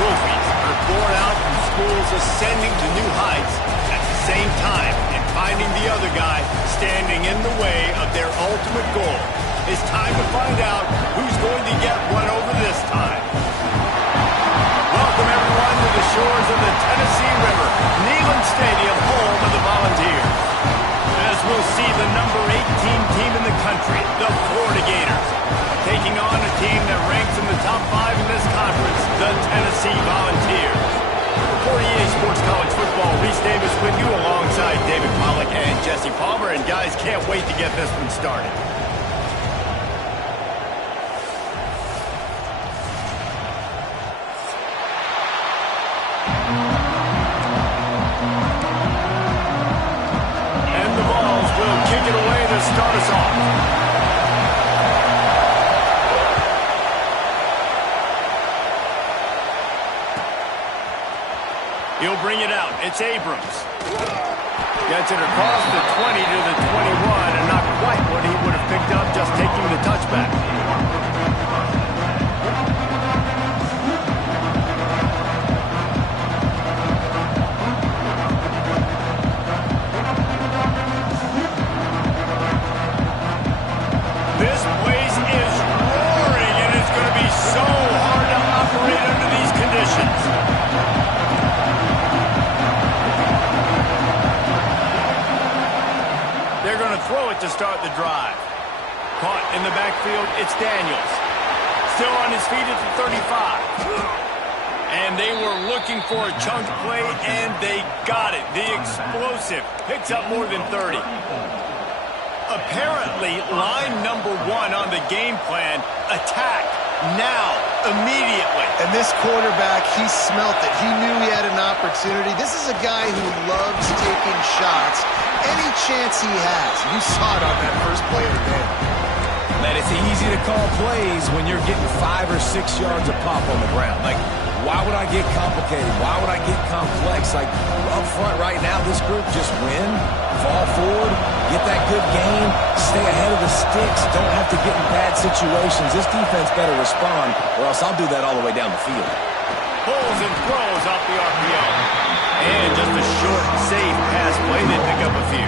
trophies are born out from schools ascending to new heights at the same time and finding the other guy standing in the way of their ultimate goal. It's time to find out who's going to get one over this time. Welcome, everyone, to the shores of the Tennessee River, Neyland Stadium, home of the Volunteers. As we'll see the number 18 team in the country, the Florida Gators, taking on a team that ranks in the top 5 in this conference, the Tennessee Volunteers. For EA Sports College Football, Reese Davis with you alongside David Pollack and Jesse Palmer. And guys, can't wait to get this one started. And the Vols will kick it away to start us off. He'll bring it out. It's Abrams. Gets it across the 20 to the 21, and not quite what he would have picked up just taking the touchback. This place is roaring, and it's going to be so hard to operate under these conditions. They're going to throw it to start the drive. Caught in the backfield, it's Daniels. Still on his feet at the 35. And they were looking for a chunk play, and they got it. The explosive picks up more than 30. Apparently, line number 1 on the game plan, attack now, immediately. And this quarterback, he smelt it. He knew he had an opportunity. This is a guy who loves taking shots any chance he has. You saw it on that first play of the game. Man, it's easy to call plays when you're getting 5 or 6 yards of pop on the ground. Like, why would I get complicated? Why would I get complex? Like, up front right now, this group just win, fall forward, get that good game, stay ahead of the sticks, don't have to get in bad situations. This defense better respond, or else I'll do that all the way down the field. Pulls and throws off the RPO. And just a short, safe pass play. They pick up a few.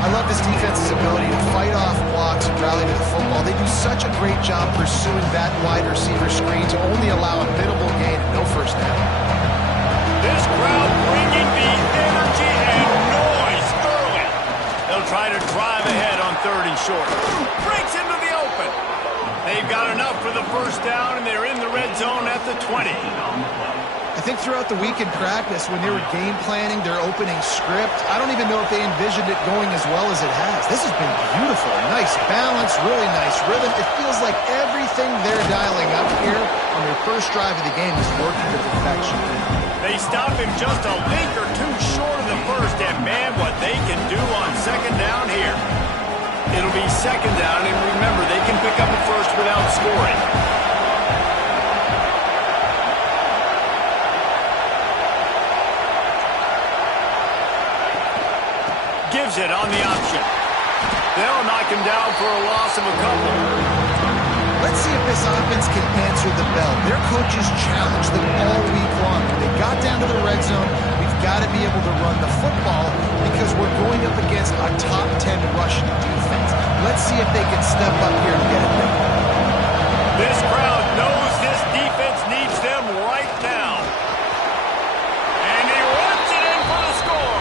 I love this defense's ability to fight off blocks and rally to the football. They do such a great job pursuing that wide receiver screen to only allow a minimal gain and no first down. This crowd bringing the energy and noise early. They'll try to drive ahead on 3rd and short. Breaks into the open. They've got enough for the first down, and they're in the red zone at the 20. I think throughout the week in practice, when they were game planning their opening script, I don't even know if they envisioned it going as well as it has. This has been beautiful. Nice balance, really nice rhythm. It feels like everything they're dialing up here on their first drive of the game is working to perfection. They stop him just a link or two short of the first, and man, what they can do on 2nd down here. It'll be 2nd down, and remember, they can pick up a first without scoring. Gives it on the option. They'll knock him down for a loss of a couple. Let's see if this offense can answer the bell. Their coaches challenged them all week long. When they got down to the red zone, we've got to be able to run the football because we're going up against a top 10 rushing defense. Let's see if they can step up here and get it done. This crowd knows this defense needs them right now. And he runs it in for the score.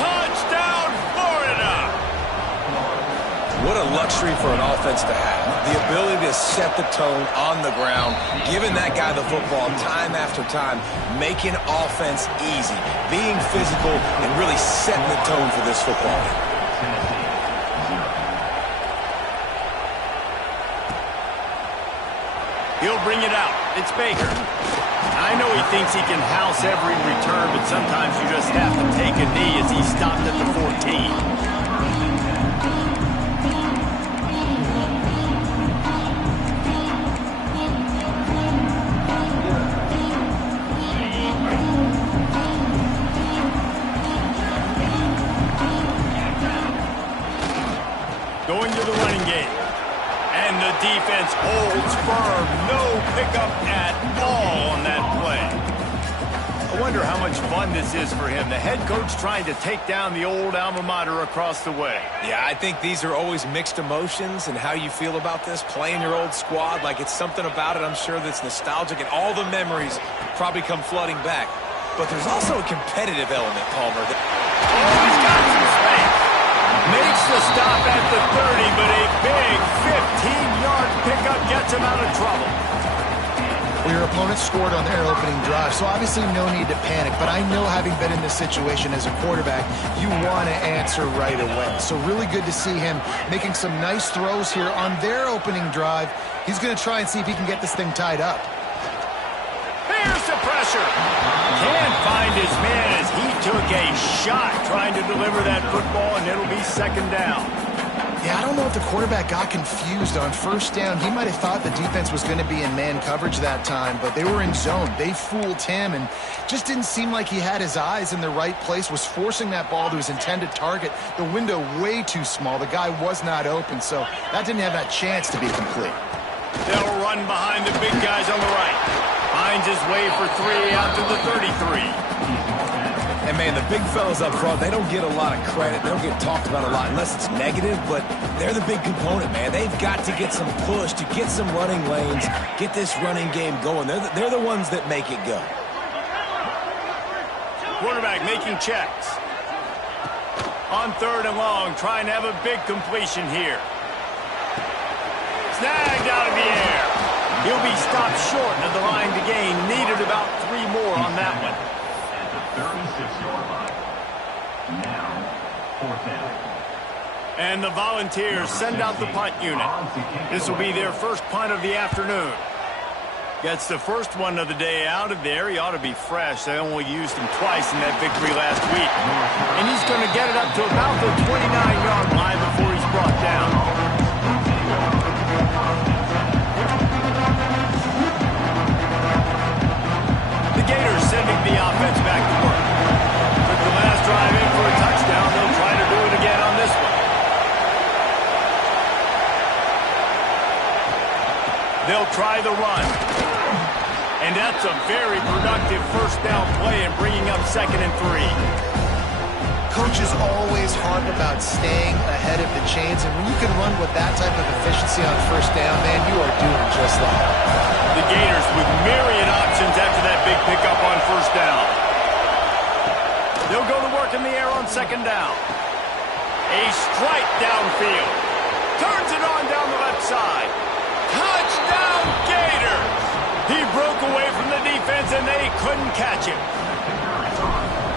Touchdown, Florida! What a luxury for an offense to have. The ability to set the tone on the ground, giving that guy the football time after time, making offense easy, being physical, and really setting the tone for this football game. He'll bring it out. It's Baker. I know he thinks he can house every return, but sometimes you just have to take a knee as he stopped at the 14. Going to the running game. And the defense holds firm. No pickup at all on that fun this is for him. The head coach trying to take down the old alma mater across the way. Yeah, I think these are always mixed emotions and how you feel about this, playing your old squad. Like, it's something about it, I'm sure, that's nostalgic, and all the memories probably come flooding back. But there's also a competitive element, Palmer. He's got some space. Makes the stop at the 30, but a big 15-yard pickup gets him out of trouble. Well, your opponent scored on their opening drive, so obviously no need to panic. But I know, having been in this situation as a quarterback, you want to answer right away. So really good to see him making some nice throws here on their opening drive. He's going to try and see if he can get this thing tied up. Here's the pressure. Can't find his man as he took a shot trying to deliver that football, and it'll be second down. Yeah, I don't know if the quarterback got confused on first down. He might have thought the defense was going to be in man coverage that time, but they were in zone. They fooled him and just didn't seem like he had his eyes in the right place, was forcing that ball to his intended target. The window way too small. The guy was not open, so that didn't have that chance to be complete. They'll run behind the big guys on the right. Finds his way for 3 out to the 33. And, man, the big fellas up front, they don't get a lot of credit. They don't get talked about a lot unless it's negative, but they're the big component, man. They've got to get some push, to get some running lanes, get this running game going. They're the ones that make it go. Quarterback making checks. On 3rd and long, trying to have a big completion here. Snagged out of the air. He'll be stopped short of the line to gain. Needed about 3 more on that one. 36-yard line. Now, 4th down. And the Volunteers send out the punt unit. This will be their first punt of the afternoon. Gets the first one of the day out of there. He ought to be fresh. They only used him twice in that victory last week. And he's going to get it up to about the 29-yard line before he's brought down. The Gators sending the offense back to work. Took the last drive in for a touchdown. They'll try to do it again on this one. They'll try the run. And that's a very productive first down play and bringing up 2nd and 3. Coaches always harp about staying ahead of the chains, and when you can run with that type of efficiency on first down, man, you are doing just that. The Gators with myriad options after that big pickup on first down. They'll go to work in the air on 2nd down. A strike downfield. Turns it on down the left side. Touchdown Gators! He broke away from the defense and they couldn't catch him.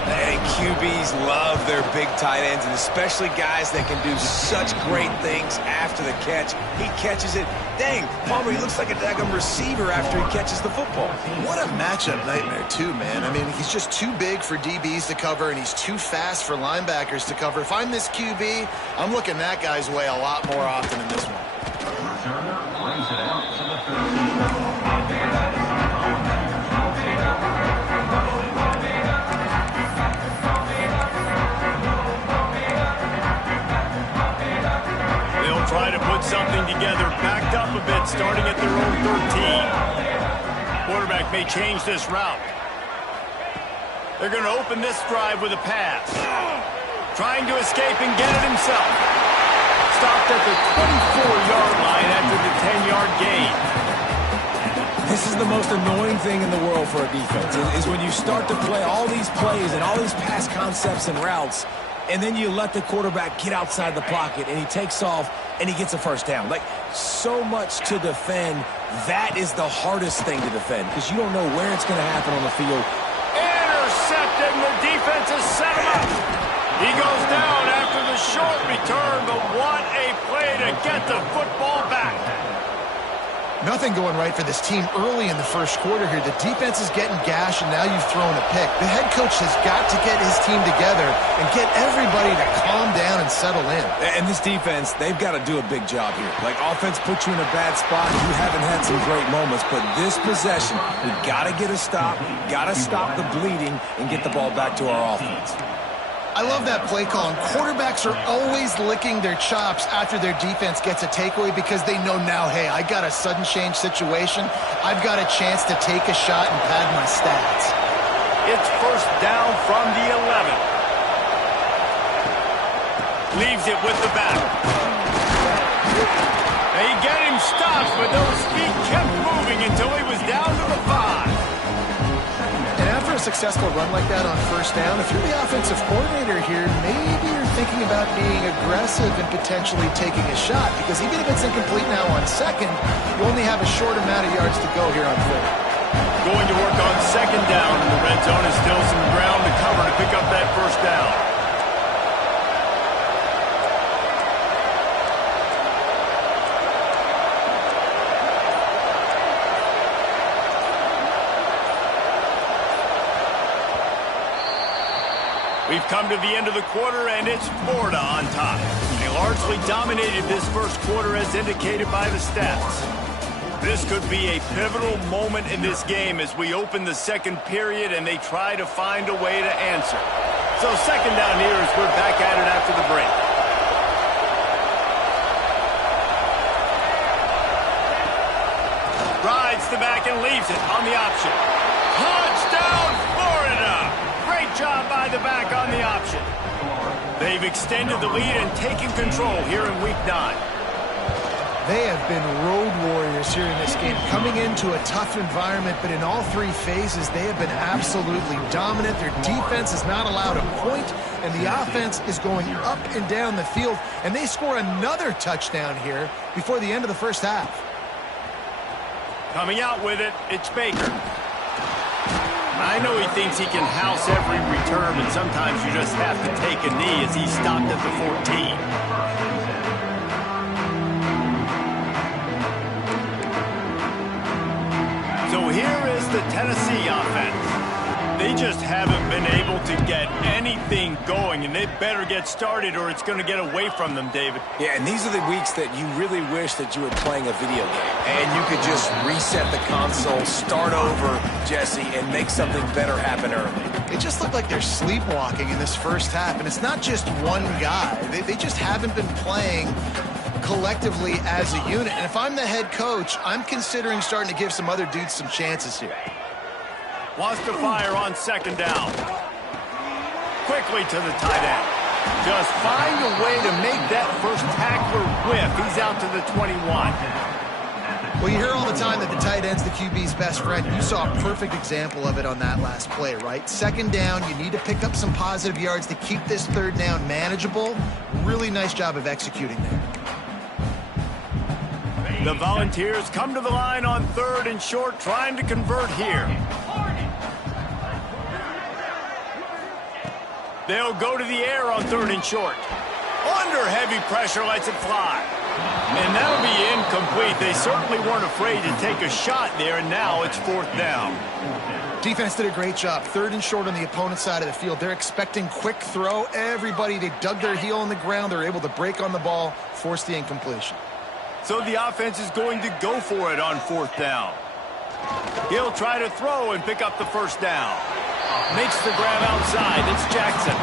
And QBs love their big tight ends, and especially guys that can do such great things after the catch. He catches it. Dang, Palmer, he looks like a daggum receiver after he catches the football. What a matchup nightmare, too, man. I mean, he's just too big for DBs to cover, and he's too fast for linebackers to cover. If I'm this QB, I'm looking that guy's way a lot more often than this one. Turner brings it out to the 13. Try to put something together, backed up a bit, starting at their own 13. Quarterback may change this route. They're going to open this drive with a pass. Trying to escape and get it himself. Stopped at the 24-yard line after the 10-yard gain. This is the most annoying thing in the world for a defense, is when you start to play all these plays and all these pass concepts and routes, and then you let the quarterback get outside the pocket, and he takes off, and he gets a first down. Like, so much to defend. That is the hardest thing to defend, because you don't know where it's going to happen on the field. Intercepted, and the defense has set him up. He goes down after the short return, but what a play to get the football back. Nothing going right for this team early in the first quarter here. The defense is getting gashed, and now you've thrown a pick. The head coach has got to get his team together and get everybody to calm down and settle in. And this defense, they've got to do a big job here. Like, offense puts you in a bad spot. You haven't had some great moments, but this possession, we got to get a stop, got to stop the bleeding, and get the ball back to our offense. I love that play call, and quarterbacks are always licking their chops after their defense gets a takeaway because they know now, hey, I got a sudden change situation. I've got a chance to take a shot and pad my stats. It's first down from the 11. Leaves it with the back. They get him stopped, but those feet kept moving until he was down to the 5. And after a successful run like that on first down, if you're the offensive coordinator here, maybe you're thinking about being aggressive and potentially taking a shot, because even if it's incomplete now on second, you only have a short amount of yards to go here on third. Going to work on second down in the red zone. Is still some ground to cover to pick up that first down. We've come to the end of the quarter, and it's Florida on top. They largely dominated this first quarter as indicated by the stats. This could be a pivotal moment in this game as we open the second period and they try to find a way to answer. So second down here as we're back at it after the break. Rides the back and leaves it on the option. Touchdown, Florida! Great job by the back on the option. They've extended the lead and taken control here in Week 9. They have been road warriors here in this game, coming into a tough environment, but in all three phases, they have been absolutely dominant. Their defense is not allowed a point, and the offense is going up and down the field, and they score another touchdown here before the end of the first half. Coming out with it, it's Baker. I know he thinks he can house every return, but sometimes you just have to take a knee as he stopped at the 14. So here is the Tennessee offense. They just haven't been able to get anything going, and they better get started or it's going to get away from them, David. Yeah, and these are the weeks that you really wish that you were playing a video game and you could just reset the console, start over, Jesse, and make something better happen early. It just looked like they're sleepwalking in this first half, and it's not just one guy. They just haven't been playing collectively as a unit. And if I'm the head coach, I'm considering starting to give some other dudes some chances here. Wants to fire on second down. Quickly to the tight end. Just find a way to make that first tackler whiff. He's out to the 21. Well, you hear all the time that the tight end's the QB's best friend. You saw a perfect example of it on that last play, right? Second down, you need to pick up some positive yards to keep this third down manageable. Really nice job of executing there. The Volunteers come to the line on third and short, trying to convert here. They'll go to the air on third and short. Under heavy pressure, lets it fly. And that'll be incomplete. They certainly weren't afraid to take a shot there, and now it's fourth down. Defense did a great job. Third and short on the opponent's side of the field. They're expecting quick throw. Everybody, they dug their heel on the ground. They're able to break on the ball, force the incompletion. So the offense is going to go for it on fourth down. He'll try to throw and pick up the first down. Makes the grab outside. It's Jackson.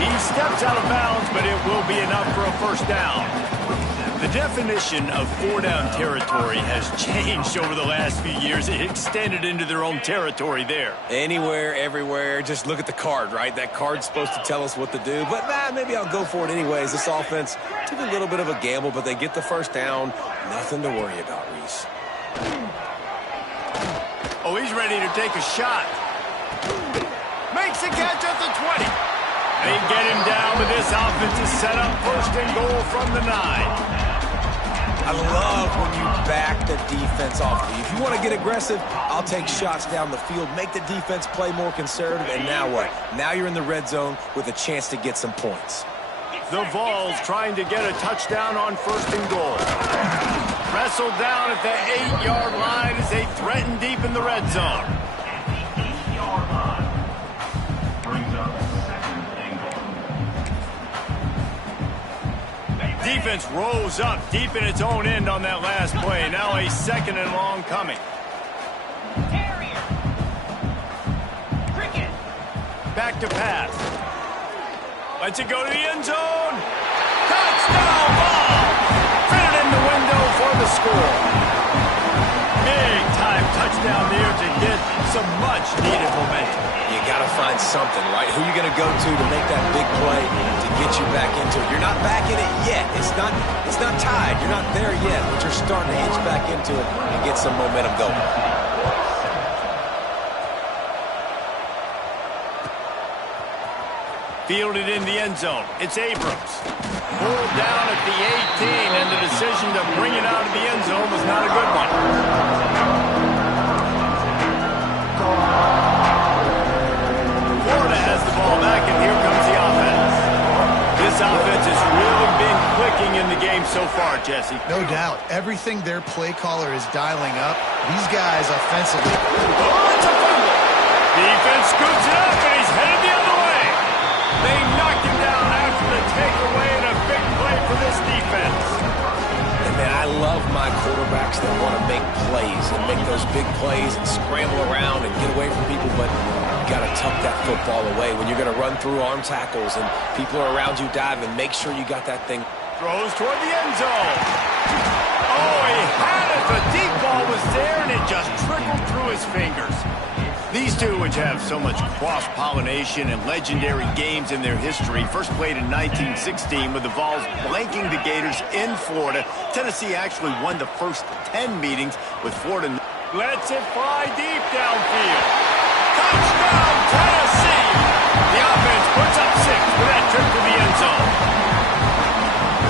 He steps out of bounds, but it will be enough for a first down. The definition of four-down territory has changed over the last few years. It extended into their own territory there. Anywhere, everywhere, just look at the card, right? That card's supposed to tell us what to do, but maybe I'll go for it anyways. This offense took a little bit of a gamble, but they get the first down. Nothing to worry about, Reese. Oh, he's ready to take a shot. Makes a catch at the 20. They get him down, but this offense is set up first and goal from the 9. I love when you back the defense off. If you want to get aggressive, I'll take shots down the field, make the defense play more conservative, and now what? Now you're in the red zone with a chance to get some points. The Vols trying to get a touchdown on first and goal. Wrestled down at the 8-yard line as they threaten deep in the red zone. Defense rose up deep in its own end on that last play. Now a second and long coming. Back to pass. Lets it go to the end zone. Touchdown ball. Fitted in the window for the score. Big time touchdown there to get some much-needed momentum. You got to find something, right? Who are you going to go to make that big play to get you back into it? You're not back in it yet. It's not tied. You're not there yet, but you're starting to inch back into it and get some momentum going. Fielded in the end zone. It's Abrams. Pulled down at the 18, and the decision to bring it out of the end zone was not a good one. Florida has the ball back, and here comes the offense. This offense has really been clicking in the game so far, Jesse. No doubt. Everything their play caller is dialing up, these guys offensively. Oh, it's a fumble. Defense scoops it up, and he's headed the other way. They knocked him down after the takeaway, and a big play for this defense. And man, I love my quarterbacks that want to make plays and make those big plays and scramble around and get away from people, but you got to tuck that football away. When you're going to run through arm tackles and people are around you diving, make sure you got that thing. Throws toward the end zone. Oh, he had it. The deep ball was there, and it just trickled through his fingers. These two, which have so much cross-pollination and legendary games in their history, first played in 1916 with the Vols blanking the Gators in Florida. Tennessee actually won the first 10 meetings with Florida. Lets it fly deep downfield. Touchdown, Tennessee! The offense puts up 6 for that trip to the end zone.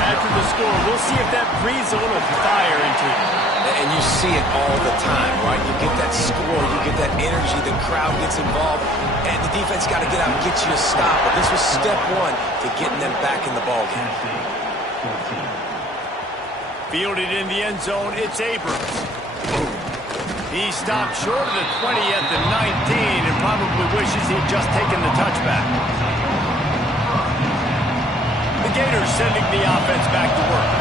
After the score, we'll see if that breathes a little fire into it. And you see it all the time, right? You get that score, you get that energy, the crowd gets involved, and the defense got to get out and get you a stop. But this was step 1 to getting them back in the ballgame. Fielded in the end zone, it's Abrams. He stopped short of the 20 at the 19 and probably wishes he'd just taken the touchback. The Gators sending the offense back to work.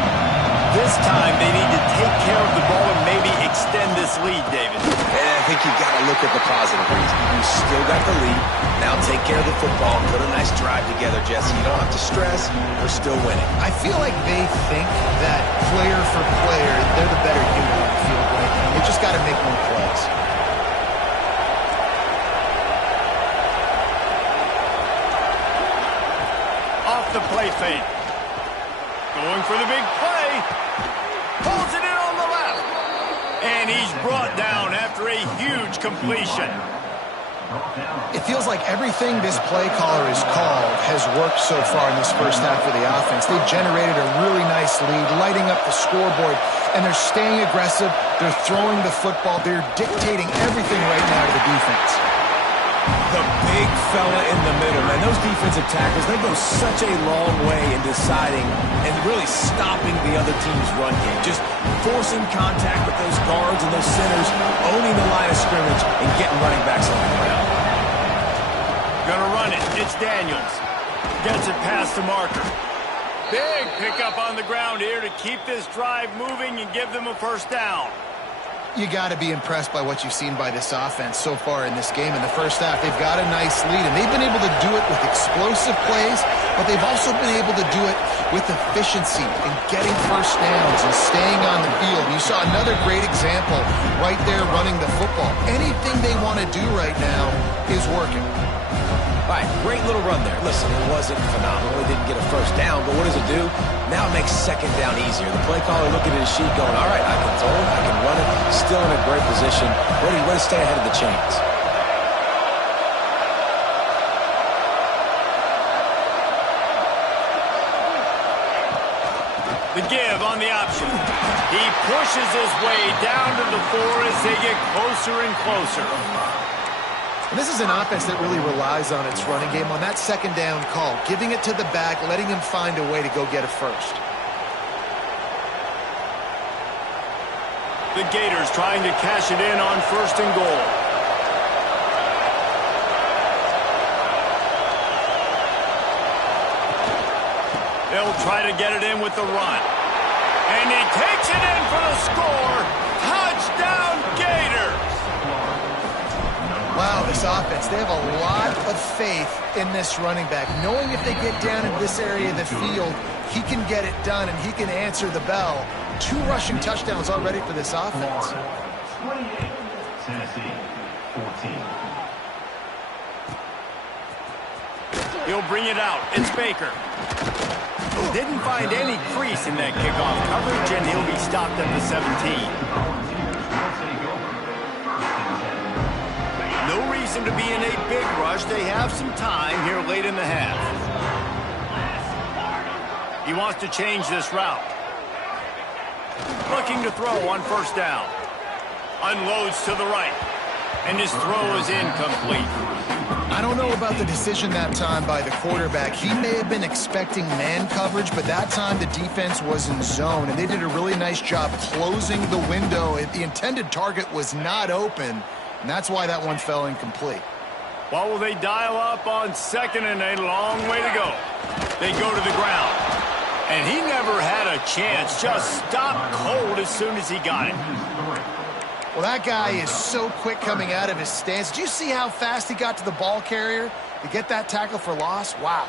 This time, they need to take care of the ball and maybe extend this lead, David. And I think you've got to look at the positive reason. You still got the lead. Now take care of the football. Put a nice drive together, Jesse. You don't have to stress. We're still winning. I feel like they think that player for player, they're the better unit on the field right now. They just got to make more plays. Off the play fake. Going for the big play. Pulls it in on the left. And he's brought down after a huge completion. It feels like everything this play caller has called has worked so far in this first half of the offense. They've generated a really nice lead, lighting up the scoreboard, and they're staying aggressive. They're throwing the football. They're dictating everything right now to the defense. The big fella in the middle, man. Those defensive tackles, they go such a long way in deciding and really stopping the other team's run game. Just forcing contact with those guards and those centers, owning the line of scrimmage, and getting running backs on the ground. Gonna run it. It's Daniels. Gets it past the marker. Big pickup on the ground here to keep this drive moving and give them a first down. You got to be impressed by what you've seen by this offense so far in this game. In the first half, they've got a nice lead, and they've been able to do it with explosive plays, but they've also been able to do it with efficiency and getting first downs and staying on the field. You saw another great example right there running the football. Anything they want to do right now is working. All right, great little run there. Listen, it wasn't phenomenal. It didn't get a first down, but what does it do? Now it makes second down easier. The play caller looking at his sheet going, all right, I can throw it, I can run it, still in a great position, ready to stay ahead of the chains. The give on the option. He pushes his way down to the 4 as they get closer and closer. And this is an offense that really relies on its running game on that second down call, giving it to the back, letting him find a way to go get a first. The Gators trying to cash it in on first and goal. They'll try to get it in with the run. And he takes it in for the score. Touchdown, Gators! Wow, this offense, they have a lot of faith in this running back, knowing if they get down in this area of the field, he can get it done and he can answer the bell. 2 rushing touchdowns already for this offense. 14. He'll bring it out. It's Baker. Didn't find any crease in that kickoff coverage, and he'll be stopped at the 17. No reason to be in a big rush. They have some time here late in the half. He wants to change this route. Looking to throw on first down. Unloads to the right. And his throw is incomplete. I don't know about the decision that time by the quarterback. He may have been expecting man coverage, but that time the defense was in zone, and they did a really nice job closing the window. The intended target was not open, and that's why that one fell incomplete. What will they dial up on second and a long way to go? They go to the ground. And he never had a chance. Just stopped cold as soon as he got it. Well, that guy is so quick coming out of his stance. Did you see how fast he got to the ball carrier to get that tackle for loss? Wow.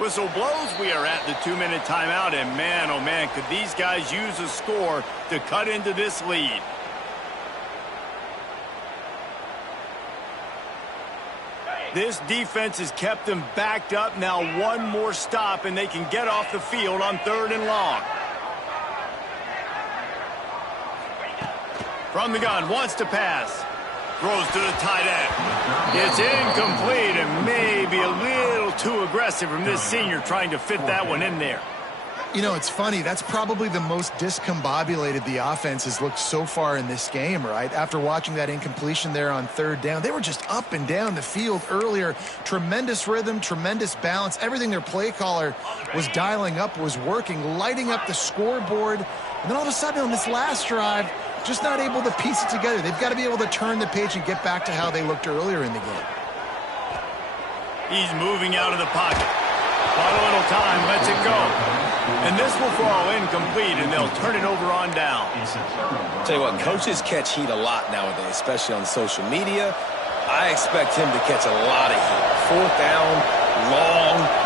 Whistle blows. We are at the 2-minute timeout. And man, oh man, could these guys use a score to cut into this lead. This defense has kept them backed up. Now one more stop, and they can get off the field on 3rd and long. From the gun, wants to pass. Throws to the tight end. It's incomplete and maybe a little too aggressive from this senior trying to fit that one in there. You know, it's funny. That's probably the most discombobulated the offense has looked so far in this game, right? After watching that incompletion there on 3rd down, they were just up and down the field earlier. Tremendous rhythm, tremendous balance. Everything their play caller was dialing up was working, lighting up the scoreboard. And then all of a sudden on this last drive, just not able to piece it together. They've got to be able to turn the page and get back to how they looked earlier in the game. He's moving out of the pocket. Got a little time, lets it go. And this will fall incomplete, and they'll turn it over on down. Tell you what, coaches catch heat a lot nowadays, especially on social media. I expect him to catch a lot of heat. 4th down,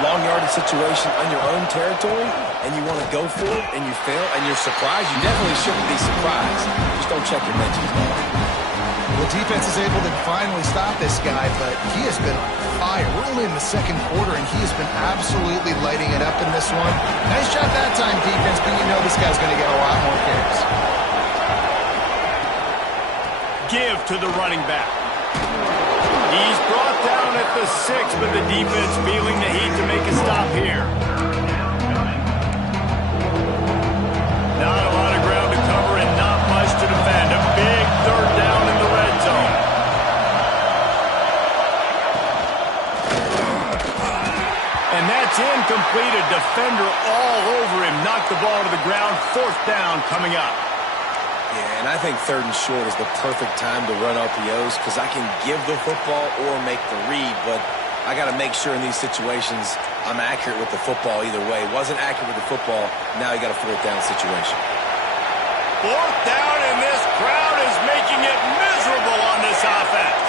long yardage situation on your own territory, and you want to go for it, and you fail, and you're surprised. You definitely shouldn't be surprised. Just don't check your mentions, man. The defense is able to finally stop this guy, but he has been on fire. We're only in the 2nd quarter, and he has been absolutely lighting it up in this one. Nice job that time, defense, but you know this guy's going to get a lot more carries. Give to the running back. He's brought down at the 6, but the defense feeling the heat to make a stop here. Not a lot of ground to cover and not much to defend. A big 3rd down in the red zone. And that's incomplete. A defender all over him. Knocked the ball to the ground. 4th down coming up. Yeah, and I think 3rd and short is the perfect time to run RPOs because I can give the football or make the read, but I got to make sure in these situations I'm accurate with the football either way. Wasn't accurate with the football, now you got a 4th down situation. 4th down, and this crowd is making it miserable on this offense.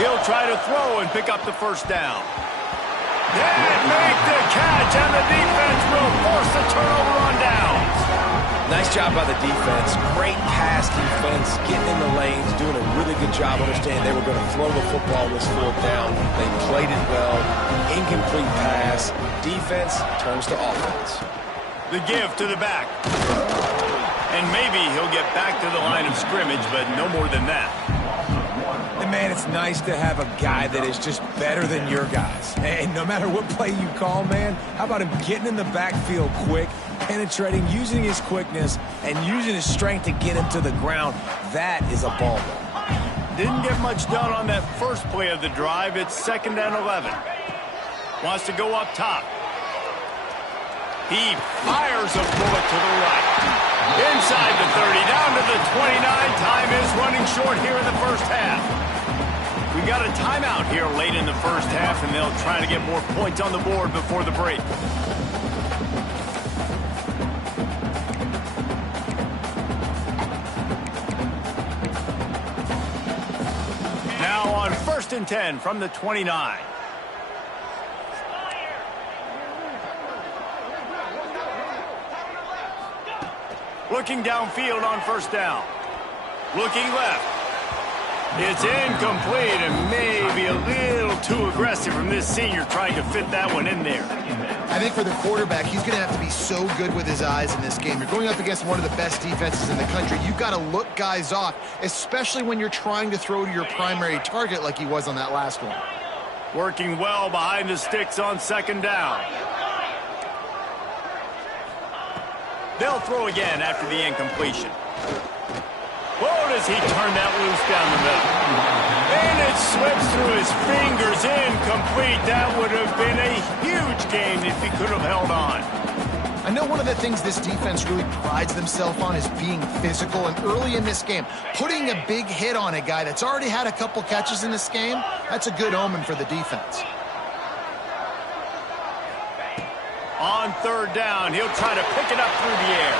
He'll try to throw and pick up the 1st down. Didn't make the catch, and the defense will force the turnover on downs. Nice job by the defense. Great pass defense, getting in the lanes, doing a really good job understanding they were going to throw the football on this 4th down. They played it well. Incomplete pass. Defense turns to offense. The give to the back. And maybe he'll get back to the line of scrimmage, but no more than that. And man, it's nice to have a guy that is just better than your guys. And no matter what play you call, man, how about him getting in the backfield quick, penetrating, using his quickness, and using his strength to get him to the ground? That is a ball game. Didn't get much done on that first play of the drive. It's 2nd and 11. Wants to go up top. He fires a bullet to the right. Inside the 30, down to the 29. Time is running short here in the first half. We got a timeout here late in the first half, and they'll try to get more points on the board before the break. Now on 1st and 10 from the 29. Looking downfield on 1st down. Looking left. It's incomplete and maybe a little too aggressive from this senior trying to fit that one in there. I think for the quarterback, he's going to have to be so good with his eyes in this game. You're going up against one of the best defenses in the country. You've got to look guys off, especially when you're trying to throw to your primary target like he was on that last one. Working well behind the sticks on 2nd down. They'll throw again after the incompletion. Oh, does he turn that loose down the middle? And it slips through his fingers, incomplete. That would have been a huge gain if he could have held on. I know one of the things this defense really prides themselves on is being physical, and early in this game, putting a big hit on a guy that's already had a couple catches in this game, that's a good omen for the defense. On 3rd down, he'll try to pick it up through the air.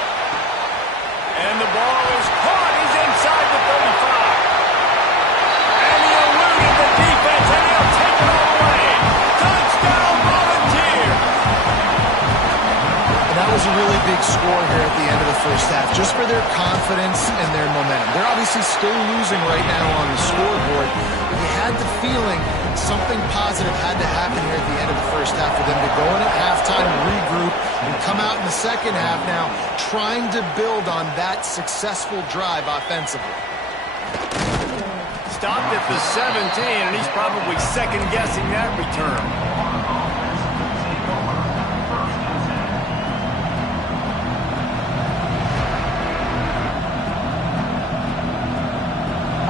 And the ball is caught. He's inside the 35. And he eluded the defense, and he'll take it all away. Touchdown, Volunteer! And that was a really big score here at the end of the first half, just for their confidence and their momentum. They're obviously still losing right now on the scoreboard, but you had the feeling something positive had to happen here at the end of the first half for them to go in at halftime, regroup, and come out in the second half now trying to build on that successful drive offensively. Stopped at the 17, and he's probably second-guessing that return.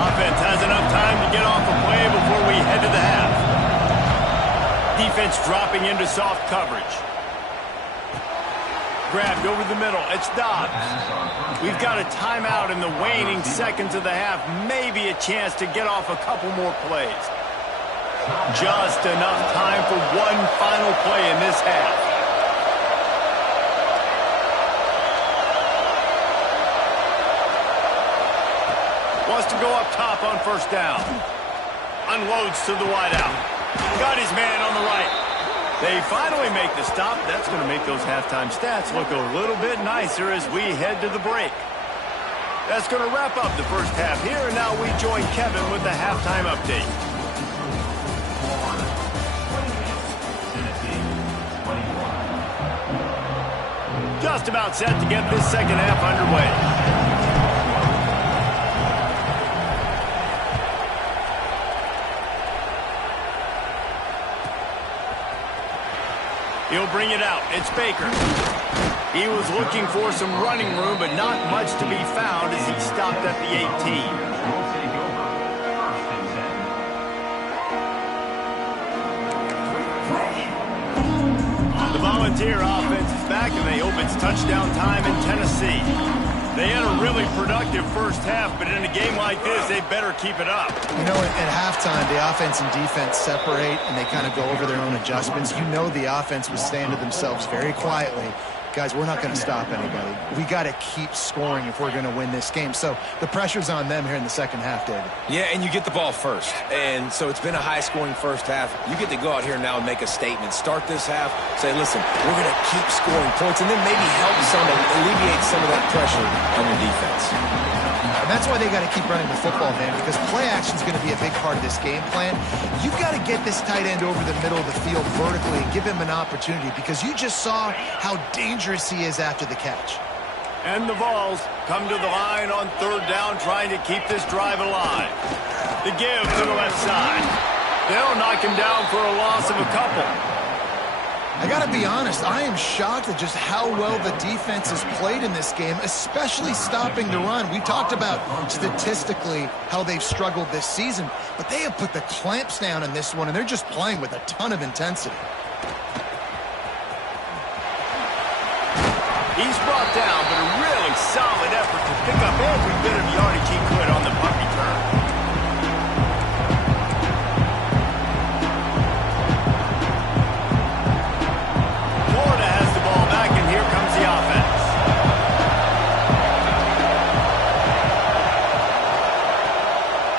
Offense has enough time to get off a play before we head to the half. Defense dropping into soft coverage. Grabbed over the middle. It's Dobbs. We've got a timeout in the waning seconds of the half. Maybe a chance to get off a couple more plays. Just enough time for one final play in this half. Wants to go up top on 1st down. Unloads to the wideout. Got his man on the right. They finally make the stop. That's going to make those halftime stats look a little bit nicer as we head to the break. That's going to wrap up the first half here, and now we join Kevin with the halftime update. Just about set to get this second half underway. He'll bring it out. It's Baker. He was looking for some running room, but not much to be found as he stopped at the 18. The Volunteer offense is back, and they hope it's touchdown time in Tennessee. They had a really productive first half, but in a game like this, they better keep it up. You know, at halftime, the offense and defense separate, and they kind of go over their own adjustments. You know the offense was saying to themselves very quietly, guys, we're not going to stop anybody. We got to keep scoring if we're going to win this game. So the pressure's on them here in the second half, David. Yeah, and you get the ball first. And so it's been a high-scoring first half. You get to go out here now and make a statement. Start this half, say, listen, we're going to keep scoring points, and then maybe help alleviate some of that pressure on your defense. And that's why they got to keep running the football, man, because play action is going to be a big part of this game plan. You've got to get this tight end over the middle of the field vertically and give him an opportunity, because you just saw how dangerous he is after the catch. And the Vols come to the line on 3rd down, trying to keep this drive alive. The give to the left side. They'll knock him down for a loss of a couple. I got to be honest, I am shocked at just how well the defense has played in this game, especially stopping the run. We talked about statistically how they've struggled this season, but they have put the clamps down in this one, and they're just playing with a ton of intensity. He's brought down, but a really solid effort to pick up every bit of yardage he could on the punt return. Florida has the ball back, and here comes the offense.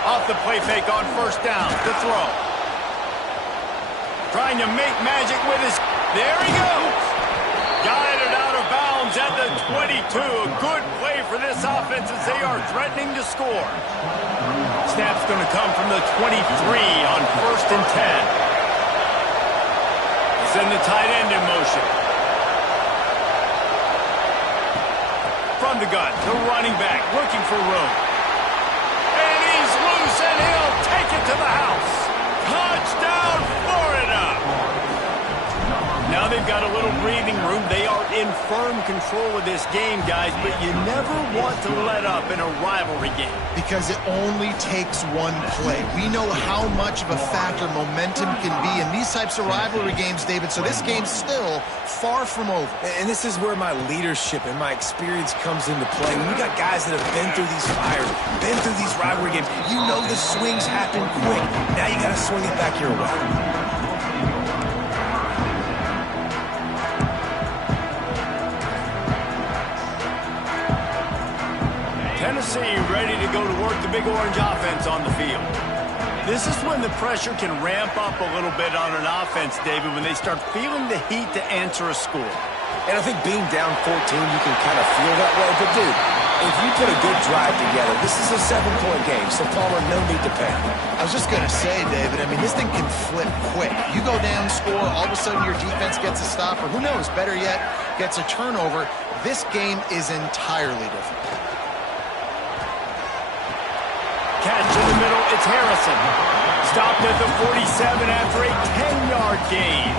Off the play fake on first down. The throw. Trying to make magic with his... There he goes. Guided out of bounds at the 22. A good play for this offense as they are threatening to score. Snap's going to come from the 23 on first and 10. Send the tight end in motion. From the gun, the running back looking for room. And he's loose, and he'll take it to the house. Touchdown, Florida! Now they've got a little breathing room. They are in firm control of this game, guys, but you never want to let up in a rivalry game. Because it only takes one play. We know how much of a factor momentum can be in these types of rivalry games, David, so this game's still far from over. And this is where my leadership and my experience comes into play. When you got guys that have been through these fires, been through these rivalry games, you know the swings happen quick. Now you got to swing it back your way. Tennessee ready to go to work the Big Orange offense on the field. This is when the pressure can ramp up a little bit on an offense, David, when they start feeling the heat to answer a score. And I think being down 14, you can kind of feel that way. But, dude, if you put a good drive together, this is a 7-point game, so Palmer, no need to panic. I was just going to say, David, I mean, this thing can flip quick. You go down, score, all of a sudden your defense gets a stop, or who knows, better yet, gets a turnover. This game is entirely different. Catch in the middle, it's Harrison. Stopped at the 47 after a 10-yard gain.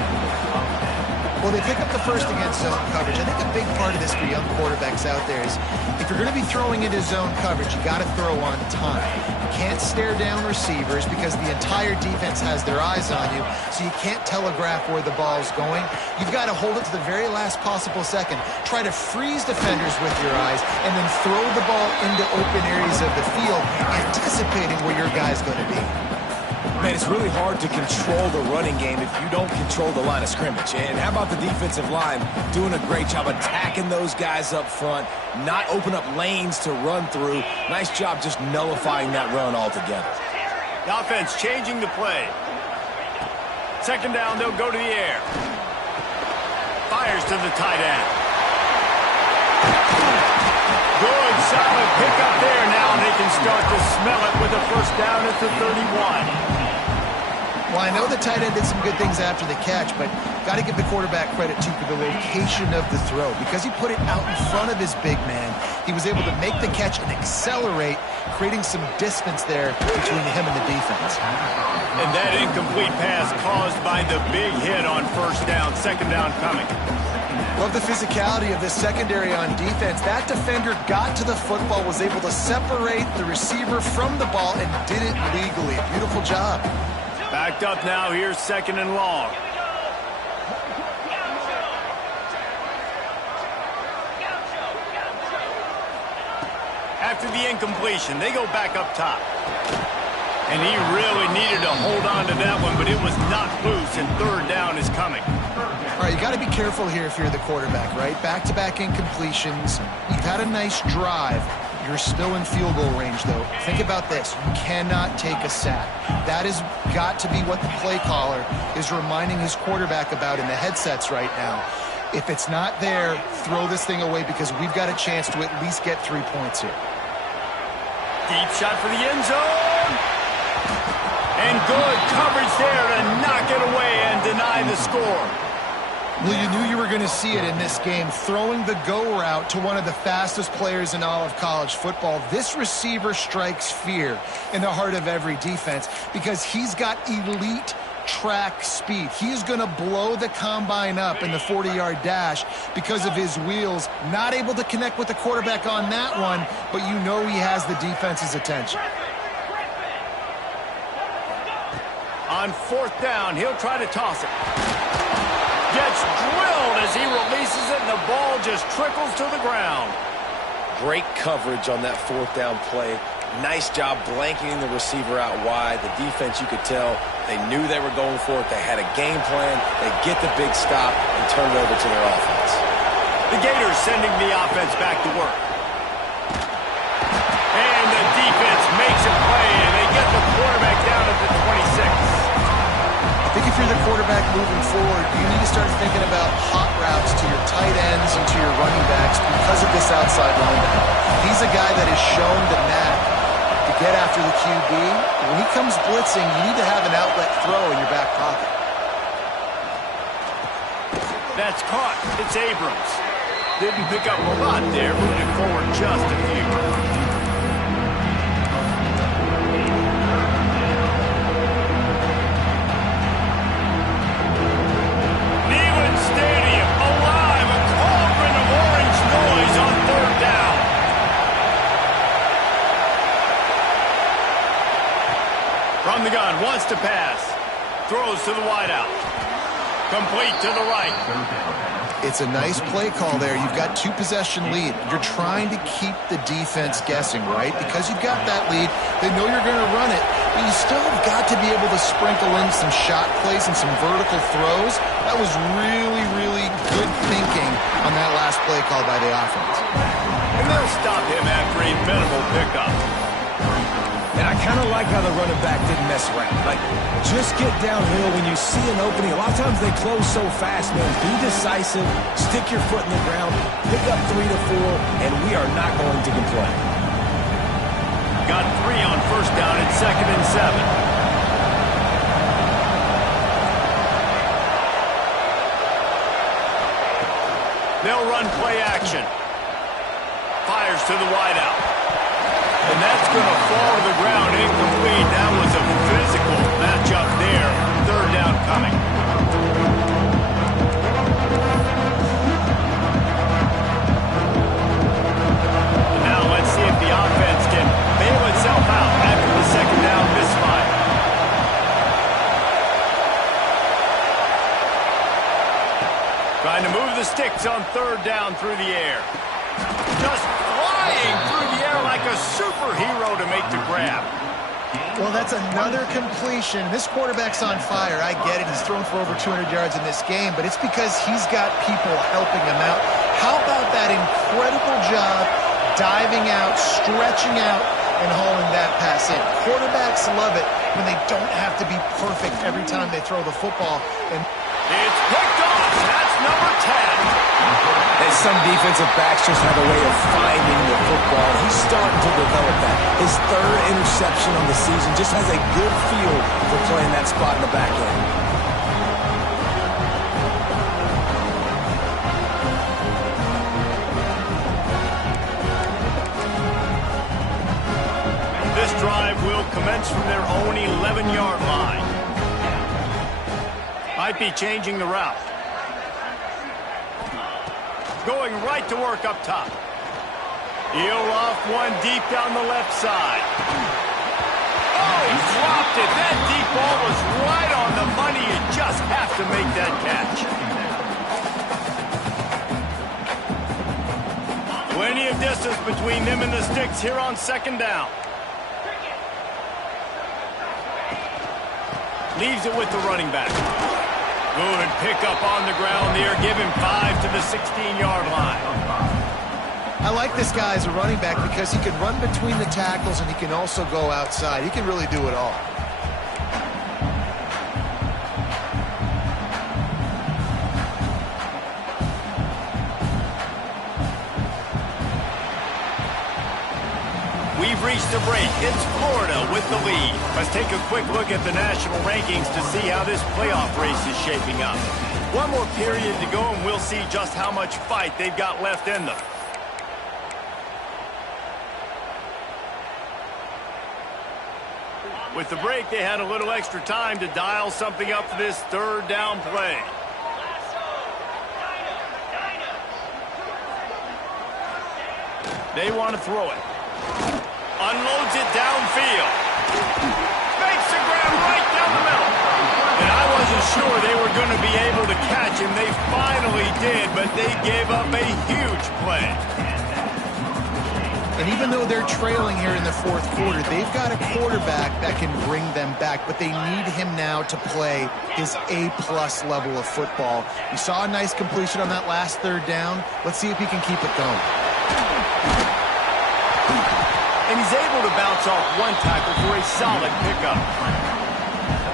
Well, they pick up the first against zone coverage. I think a big part of this for young quarterbacks out there is if you're going to be throwing into zone coverage, you got to throw on time. You can't stare down receivers because the entire defense has their eyes on you, so you can't telegraph where the ball's going. You've got to hold it to the very last possible second. Try to freeze defenders with your eyes and then throw the ball into open areas of the field, anticipating where your guy's going to be. Man, it's really hard to control the running game if you don't control the line of scrimmage. And how about the defensive line doing a great job attacking those guys up front, not open up lanes to run through. Nice job just nullifying that run altogether. The offense changing the play. Second down, they'll go to the air. Fires to the tight end. Good, solid pickup there. Now they can start to smell it with a first down at the 31. Well, I know the tight end did some good things after the catch, but got to give the quarterback credit, too, for the location of the throw. Because he put it out in front of his big man, he was able to make the catch and accelerate, creating some distance there between him and the defense. And that incomplete pass caused by the big hit on first down. Second down coming. Love the physicality of this secondary on defense. That defender got to the football, was able to separate the receiver from the ball, and did it legally. Beautiful job. Backed up now, here's second and long. After the incompletion, they go back up top. And he really needed to hold on to that one, but it was knocked loose, and third down is coming. All right, you got to be careful here if you're the quarterback, right? Back-to-back incompletions. You've had a nice drive. You're still in field goal range, though. Think about this. You cannot take a sack. That has got to be what the play caller is reminding his quarterback about in the headsets right now. If it's not there, throw this thing away because we've got a chance to at least get 3 points here. Deep shot for the end zone. And good coverage there to knock it away and deny the score. Well, you knew you were going to see it in this game, throwing the go route to one of the fastest players in all of college football. This receiver strikes fear in the heart of every defense because he's got elite track speed. He's going to blow the combine up in the 40-yard dash because of his wheels. Not able to connect with the quarterback on that one, but you know he has the defense's attention. On fourth down, he'll try to toss it. Gets drilled as he releases it, and the ball just trickles to the ground. Great coverage on that fourth down play. Nice job blanketing the receiver out wide. The defense, you could tell, they knew they were going for it. They had a game plan. They get the big stop and turn it over to their offense. The Gators sending the offense back to work. And the defense makes a play, and they get the quarterback down at the 26. I think if you're the quarterback moving forward, you need to start thinking about hot routes to your tight ends and to your running backs because of this outside linebacker. He's a guy that has shown the knack to get after the QB. When he comes blitzing, you need to have an outlet throw in your back pocket. That's caught. It's Abrams. Didn't pick up a lot there, moving forward just a few. Neyland Stadium, alive, a cauldron of orange noise on third down. From the gun, wants to pass. Throws to the wideout. Complete to the right. It's a nice play call there. You've got 2-possession lead. You're trying to keep the defense guessing, right? Because you've got that lead, they know you're going to run it, but you still have got to be able to sprinkle in some shot plays and some vertical throws. That was really, really good thinking on that last play call by the offense. And they'll stop him after a minimal pickup. And I kind of like how the running back didn't mess around. Like, just get downhill when you see an opening. A lot of times they close so fast, man. Be decisive, stick your foot in the ground, pick up 3 to 4, and we are not going to complain. Got 3 on first down at 2nd and 7. They'll run play action. Fires to the wideout. And that's going to fall to the ground incomplete. That was a physical matchup there. Third down coming. And now let's see if the offense can bail itself out after the second down misfire. Trying to move the sticks on third down through the air. Just flying through the air like a superhero to make the grab. Well, that's another completion. This quarterback's on fire. I get it. He's thrown for over 200 yards in this game, but it's because he's got people helping him out. How about that incredible job diving out, stretching out, and hauling that pass in? Quarterbacks love it when they don't have to be perfect every time they throw the football. And it's picked off. That's number 10. And some defensive backs just have a way of finding the football. He's starting to develop that. His 3rd interception on the season just has a good feel for playing that spot in the back end. This drive will commence from their own 11-yard line. Might be changing the route. Going right to work up top. He'll off one deep down the left side. Oh, he dropped it. That deep ball was right on the money. You just have to make that catch. Plenty of distance between them and the sticks here on second down. Leaves it with the running back. Good pickup on the ground there. Give him 5 to the 16-yard line. I like this guy as a running back because he can run between the tackles and he can also go outside. He can really do it all. We've reached the break. It's Florida with the lead. Let's take a quick look at the national rankings to see how this playoff race is shaping up. One more period to go, and we'll see just how much fight they've got left in them. With the break, they had a little extra time to dial something up for this third down play. They want to throw it. Unloads it downfield. Makes the grab right down the middle. And I wasn't sure they were going to be able to catch him. They finally did, but they gave up a huge play. And even though they're trailing here in the fourth quarter, they've got a quarterback that can bring them back, but they need him now to play his A-plus level of football. We saw a nice completion on that last third down. Let's see if he can keep it going. And he's able to bounce off one tackle for a solid pickup.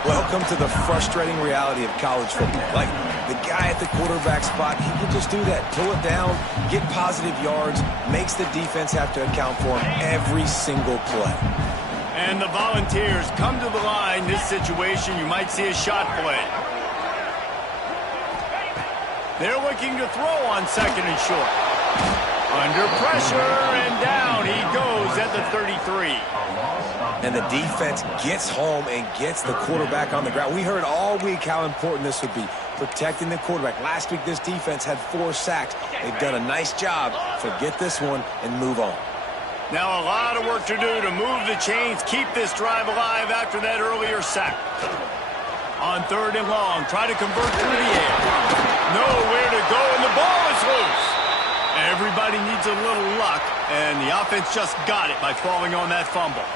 Welcome to the frustrating reality of college football. Like, the guy at the quarterback spot, he can just do that. Pull it down, get positive yards, makes the defense have to account for him every single play. And the Volunteers come to the line. This situation, you might see a shot play. They're looking to throw on second and short. Under pressure, and down he goes at the 33. And the defense gets home and gets the quarterback on the ground. We heard all week how important this would be, protecting the quarterback. Last week, this defense had 4 sacks. They've done a nice job. Forget this one and move on. Now a lot of work to do to move the chains, keep this drive alive after that earlier sack. On third and long, try to convert through the air. Nowhere to go, and the ball is loose. Everybody needs a little luck, and the offense just got it by falling on that fumble.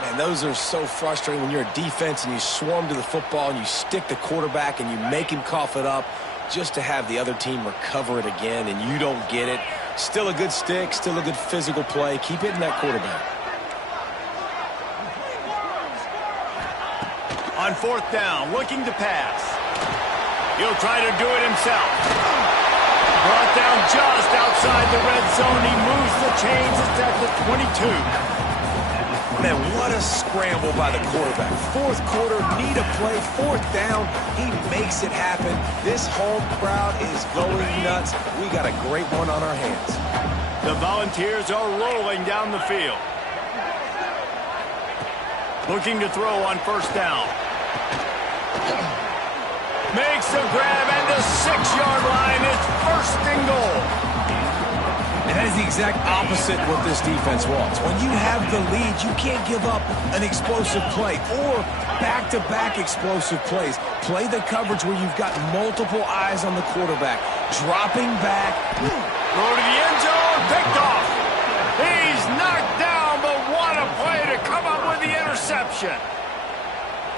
Man, those are so frustrating when you're a defense and you swarm to the football and you stick the quarterback and you make him cough it up just to have the other team recover it again and you don't get it. Still a good stick, still a good physical play. Keep hitting that quarterback. On fourth down, looking to pass. He'll try to do it himself. Brought down just outside the red zone. He moves the chains. It's at the 22. Man, what a scramble by the quarterback. Fourth quarter, need a play, fourth down. He makes it happen. This home crowd is going nuts. We got a great one on our hands. The Volunteers are rolling down the field. Looking to throw on first down. Makes the grab at the 6-yard line. It's first and goal. And that is the exact opposite what this defense wants. When you have the lead, you can't give up an explosive play or back-to-back explosive plays. Play the coverage where you've got multiple eyes on the quarterback. Dropping back. Throw to the end zone. Picked off. He's knocked down, but what a play to come up with the interception.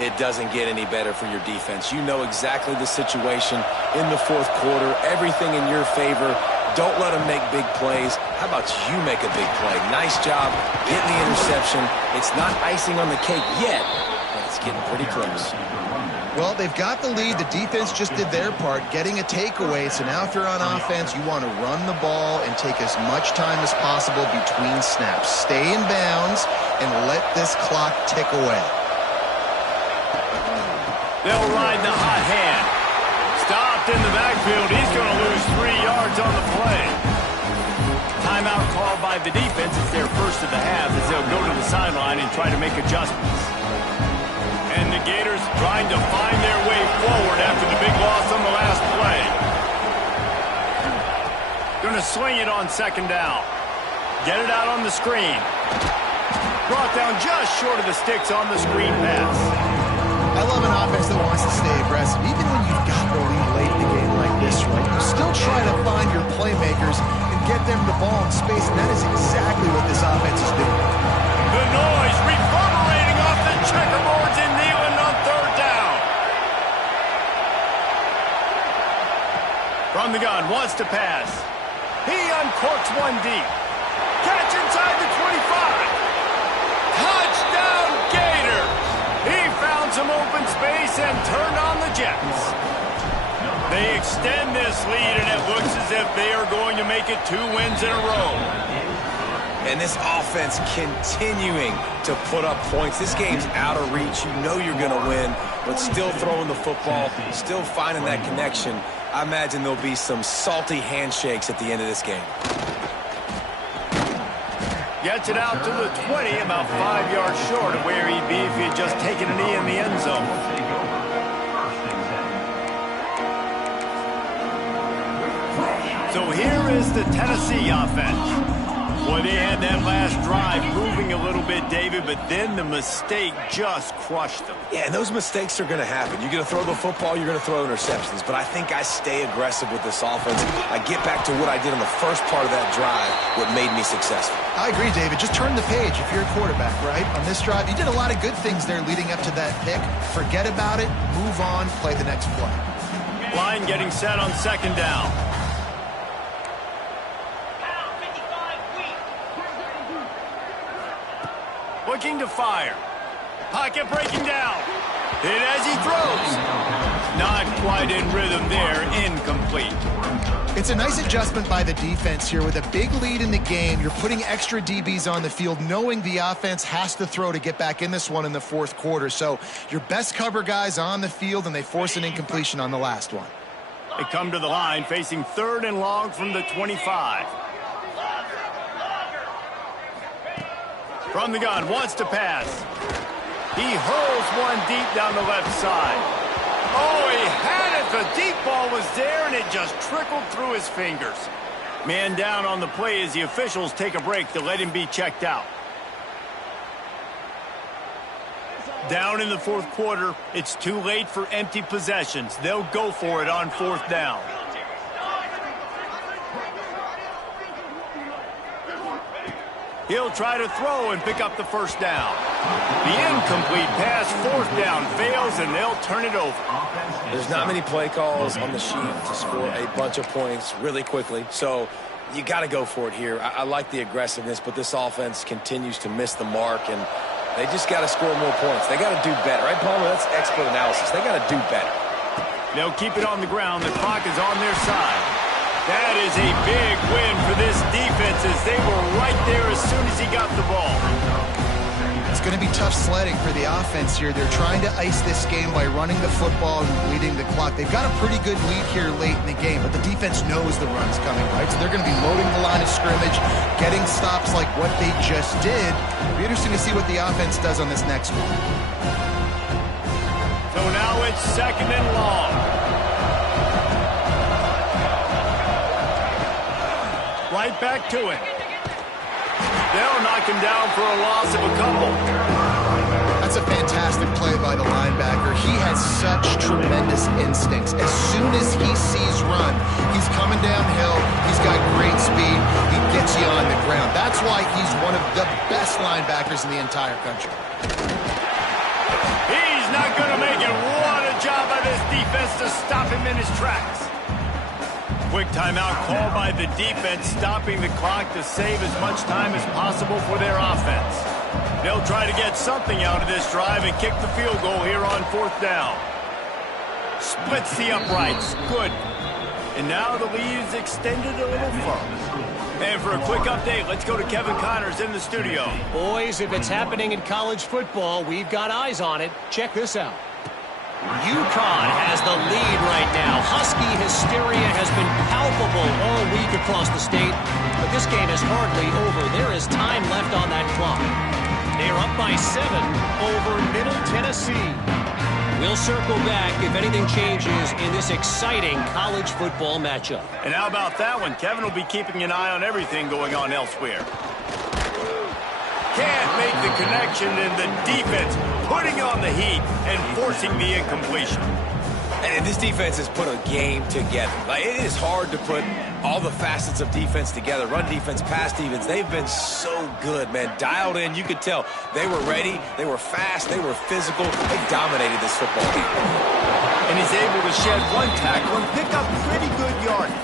It doesn't get any better for your defense. You know exactly the situation in the fourth quarter. Everything in your favor. Don't let them make big plays. How about you make a big play? Nice job getting the interception. It's not icing on the cake yet, but it's getting pretty close. Well, they've got the lead. The defense just did their part, getting a takeaway. So now if you're on offense, you want to run the ball and take as much time as possible between snaps. Stay in bounds and let this clock tick away. They'll ride the hot hand. Stopped in the backfield. He's going to lose 3 yards on the play. Timeout called by the defense. It's their first of the half as they'll go to the sideline and try to make adjustments. And the Gators trying to find their way forward after the big loss on the last play. Going to swing it on second down. Get it out on the screen. Brought down just short of the sticks on the screen pass. I love an offense that wants to stay aggressive. Even when you've got the lead late in the game like this, right, you still try to find your playmakers and get them the ball in space, and that is exactly what this offense is doing. The noise reverberating off the checkerboards in Neyland on third down. From the gun, wants to pass. He uncorks one deep. Catch inside the 25. Touchdown, Gators! He found some open space and turned on the Jets. They extend this lead, and it looks as if they are going to make it 2 wins in a row. And this offense continuing to put up points. This game's out of reach. You know you're going to win, but still throwing the football, still finding that connection. I imagine there'll be some salty handshakes at the end of this game. Gets it out to the 20, about 5 yards short of where he'd be if he had just taken a knee in the end zone. So here is the Tennessee offense. Well, they had that last drive moving a little bit, David, but then the mistake just crushed them. Yeah, and those mistakes are going to happen. You're going to throw the football, you're going to throw interceptions. But I think I stay aggressive with this offense. I get back to what I did on the first part of that drive, what made me successful. I agree, David. Just turn the page if you're a quarterback, right? On this drive, you did a lot of good things there leading up to that pick. Forget about it, move on, play the next play. Line getting set on second down. Looking to fire. Pocket breaking down. Hit as he throws. Not quite in rhythm there. Incomplete. It's a nice adjustment by the defense here. With a big lead in the game, you're putting extra DBs on the field, knowing the offense has to throw to get back in this one in the fourth quarter. So your best cover guys on the field, and they force an incompletion on the last one. They come to the line facing 3rd and long from the 25. From the gun, wants to pass. He hurls one deep down the left side. Oh, he had it. The deep ball was there, and it just trickled through his fingers. Man down on the play as the officials take a break to let him be checked out. Down in the fourth quarter, it's too late for empty possessions. They'll go for it on 4th down. He'll try to throw and pick up the first down. The incomplete pass, 4th down, fails, and they'll turn it over. There's not many play calls on the sheet to score a bunch of points really quickly, so you got to go for it here. I like the aggressiveness, but this offense continues to miss the mark, and they just got to score more points. They got to do better, right, Palmer? That's expert analysis. They got to do better. They'll keep it on the ground. The clock is on their side. That is a big win for this defense as they were right there as soon as he got the ball. It's going to be tough sledding for the offense here. They're trying to ice this game by running the football and bleeding the clock. They've got a pretty good lead here late in the game, but the defense knows the run's coming, right? So they're going to be loading the line of scrimmage, getting stops like what they just did. It'll be interesting to see what the offense does on this next one. So now it's 2nd and long. Right back to it. They'll knock him down for a loss of a couple. That's a fantastic play by the linebacker. He has such tremendous instincts. As soon as he sees run, he's coming downhill. He's got great speed. He gets you on the ground. That's why he's one of the best linebackers in the entire country. He's not going to make it. What a job by this defense to stop him in his tracks. Quick timeout called by the defense, stopping the clock to save as much time as possible for their offense. They'll try to get something out of this drive and kick the field goal here on 4th down. Splits the uprights. Good. And now the lead is extended a little further. And for a quick update, let's go to Kevin Connors in the studio. Boys, if it's happening in college football, we've got eyes on it. Check this out. UConn has the lead right now. Husky hysteria has been palpable all week across the state, but this game is hardly over. There is time left on that clock. They're up by 7 over Middle Tennessee. We'll circle back if anything changes in this exciting college football matchup. And how about that one? Kevin will be keeping an eye on everything going on elsewhere. Can't make the connection, and the defense putting on the heat and forcing the incompletion. And this defense has put a game together. Like, it is hard to put all the facets of defense together. Run defense, pass defense. They've been so good, man. Dialed in. You could tell they were ready. They were fast. They were physical. They dominated this football game. And he's able to shed one tackle and pick up pretty good yardage.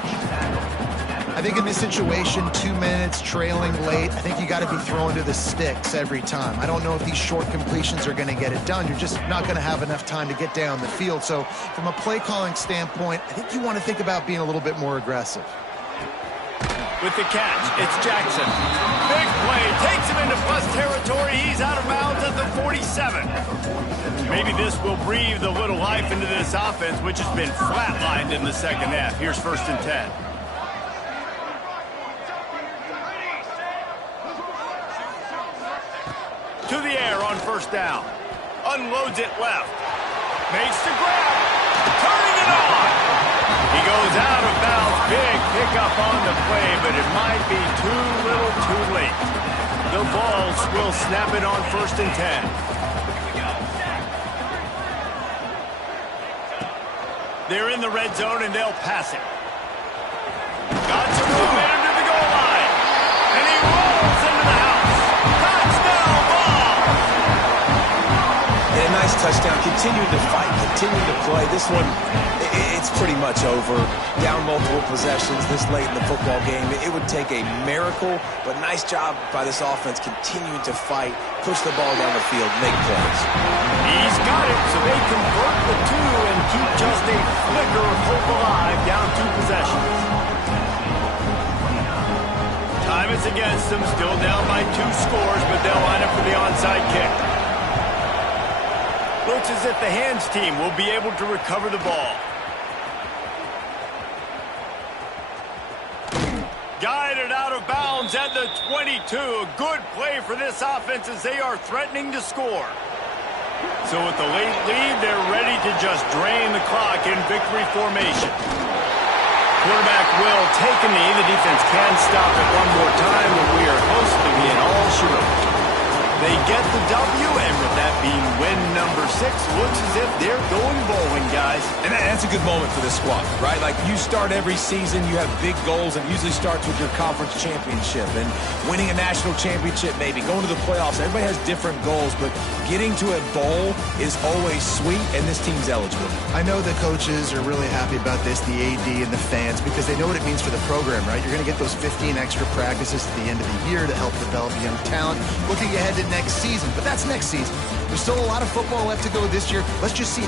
I think in this situation, 2 minutes, trailing late, I think you got to be throwing to the sticks every time. I don't know if these short completions are going to get it done. You're just not going to have enough time to get down the field. So from a play calling standpoint, I think you want to think about being a little bit more aggressive. With the catch, it's Jackson. Big play, takes him into plus territory. He's out of bounds at the 47. Maybe this will breathe a little life into this offense, which has been flatlined in the second half. Here's 1st and 10. To the air on 1st down. Unloads it left. Makes the grab. Turning it on. He goes out of bounds. Big pickup on the play, but it might be too little too late. The Vols will snap it on 1st and 10. They're in the red zone, and they'll pass it. Got some momentum to the goal line. And he rolls into the house. Touchdown, Vols! And a nice touchdown. Continuing to fight, continuing to play. This one, it's pretty much over. Down multiple possessions this late in the football game. It would take a miracle, but nice job by this offense continuing to fight, push the ball down the field, make plays. He's got it, so they convert the two and keep just a flicker of hope alive, down 2 possessions. Time is against them, still down by 2 scores, but they'll line up for the onside kick. Looks as if the hands team will be able to recover the ball. Guided out of bounds at the 22. A good play for this offense as they are threatening to score. So with the late lead, they're ready to just drain the clock in victory formation. Quarterback will take a knee. The defense can stop it one more time, and we are close to being all shooter. They get the W, and with that being win number 6, looks as if they're going bowling, guys. And that's a good moment for this squad, right? Like, you start every season, you have big goals, and it usually starts with your conference championship and winning a national championship, maybe going to the playoffs. Everybody has different goals, but getting to a bowl is always sweet, and this team's eligible. I know the coaches are really happy about this, the AD and the fans, because they know what it means for the program, right? You're going to get those 15 extra practices at the end of the year to help develop young talent. Looking ahead to next season, but that's next season. There's still a lot of football left to go this year. Let's just see